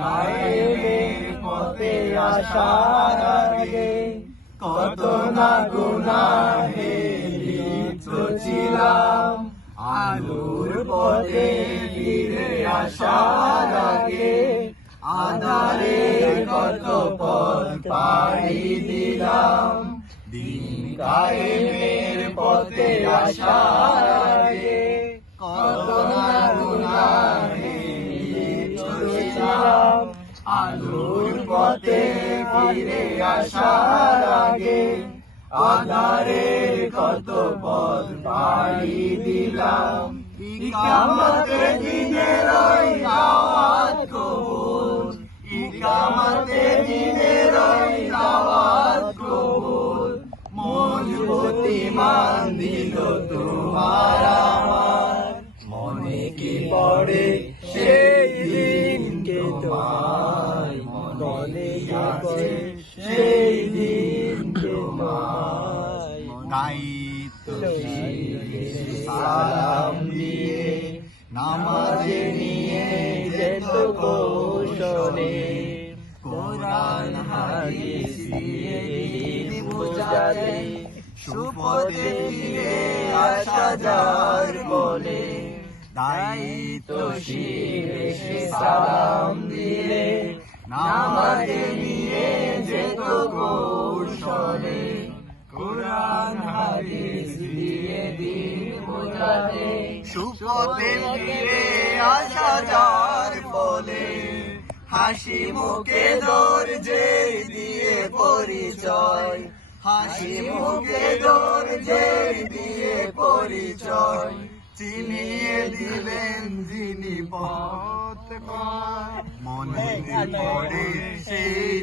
কায়েমের পথে আসার আগে কত না গুনাহে লিপ্ত ছিলাম, আলোর পথে ফিরে আসার আগে আঁধারের কত পথ পাড়ি দিলাম। দিন কায়েমের পথে আসার আগে কত না গুনাহে লিপ্ত ছিলাম, আলোর পথে ফিরে আসার আগে আঁধারের কত পথ পাড়ি দিলাম। কিয়ামতের দিনের ওই দাওয়াত কবুল, কিয়ামতের দিনের ওই দাওয়াত কবুল, মজবুত ঈমান দিল তোমার আমার। মনে কি পড়ে সেই দিনকে তোমার, মনে আছে সেই দিন তোমার। দায়িত্বশীল সালাম দিয়ে নামাজে নিয়ে যেত কৌশলে, কোরআন হাদিস দিয়ে দিন বোঝাতে সুপথে ফিরে আসা যার বলে। দায়িত্বশীল সালাম দিয়ে নামাজে নিয়ে যেত কৌশলে, কোরআন হাদিস দিয়ে দিন বোঝাতে সুপথে ফিরে আসা যার বলে। হাসি মুখে ধৈর্যে দিয়ে পরিচয়, হাসি মুখে ধৈর্যে দিয়ে পরিচয়, চিনিয়ে দিবেন যিনি পথ। মনে পড়ে সেই